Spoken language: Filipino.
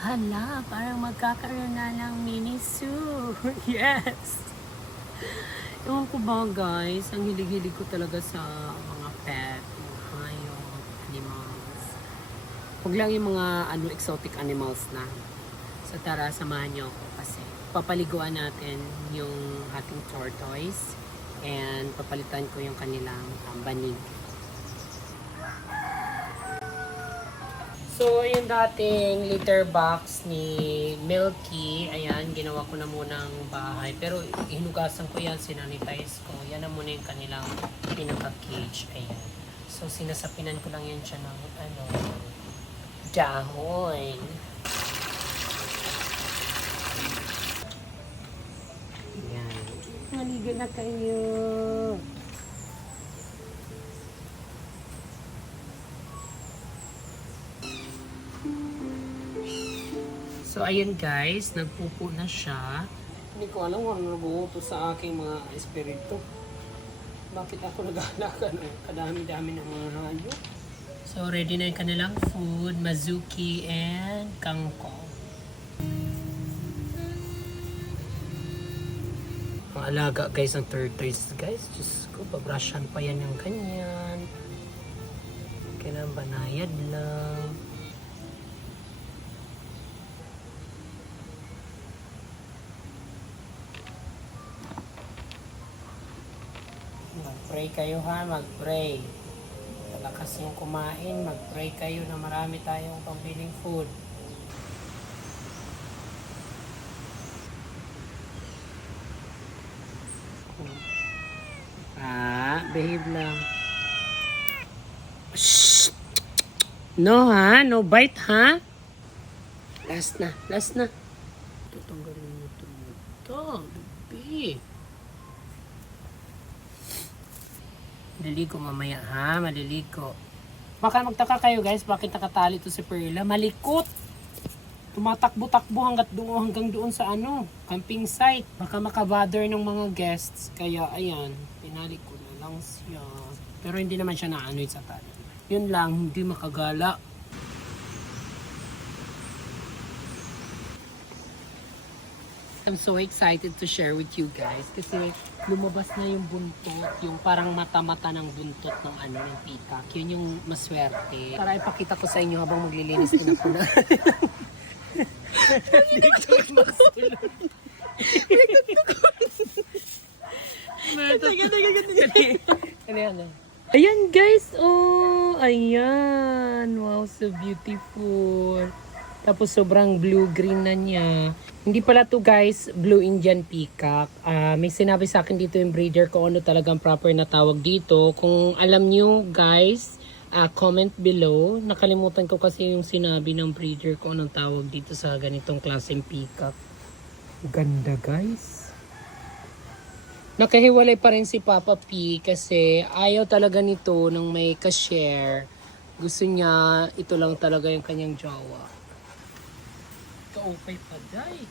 Hala, parang magkakaroon na ng mini zoo. Yes! Ewan ko ba guys, ang hilig-hilig ko talaga sa mga pet, mga hayop, animals. Huwag lang yung mga exotic animals na. So tara, samahan niyo ako kasi papaliguan natin yung ating tortoise and papalitan ko yung kanilang banig. So, yung dating litter box ni Milky, ayan, ginawa ko na munang bahay. Pero, hinugasan ko yan, sinanitize ko. Yan na muna yung kanilang pinaka-cage, ayan. So, sinasapinan ko lang yan siya ng, dahon. Ayan. Maligo na kayo. So, ayun guys, nagpupo na siya. Hindi ko alam kung ano nabuhuto sa aking mga espiritu. Bakit ako nag-aalaga ng kadami-dami ng mga hayop? So, ready na yung kanilang food, Mazuki and kangkong. Ang alaga guys ng tortoise guys. Diyos ko, pabrushan pa yan ng ganyan. Kailangan banayad lang. Mag-pray kayo ha, mag-pray. Malakas yung kumain, mag-pray kayo na marami tayong pambiling food. Behave lang. Shh! No ha, no bite ha. Last na, last na. Tutanggalin mo ito. Bibi. Maliligo mamaya ha, maliligo. Baka magtaka kayo guys, bakit nakatali to si Perla? Malikot! Tumatakbo-takbo hanggang doon sa camping site. Baka makabother ng mga guests. Kaya ayan, pinali ko na lang siya. Pero hindi naman siya naanoy sa tali. Yun lang, hindi makagala. I'm so excited to share with you guys kasi lumabas na yung buntot, yung parang mata-mata ng buntot ng ng peacock. Yun yung maswerte. Para ipakita ko sa inyo habang maglilinis din ako na. Ayan guys, oh, ayan. Wow, so beautiful. Tapos sobrang blue-green na niya. Hindi pala to guys, Blue Indian Peacock. May sinabi sa akin dito yung breeder ko ano talagang proper na tawag dito. Kung alam nyo guys, comment below. Nakalimutan ko kasi yung sinabi ng breeder ko anong tawag dito sa ganitong klaseng peacock. Ganda guys. Nakahiwalay pa rin si Papa P kasi ayaw talaga nito ng may ka-share. Gusto niya ito lang talaga yung kanyang jowa. Okay pa, day.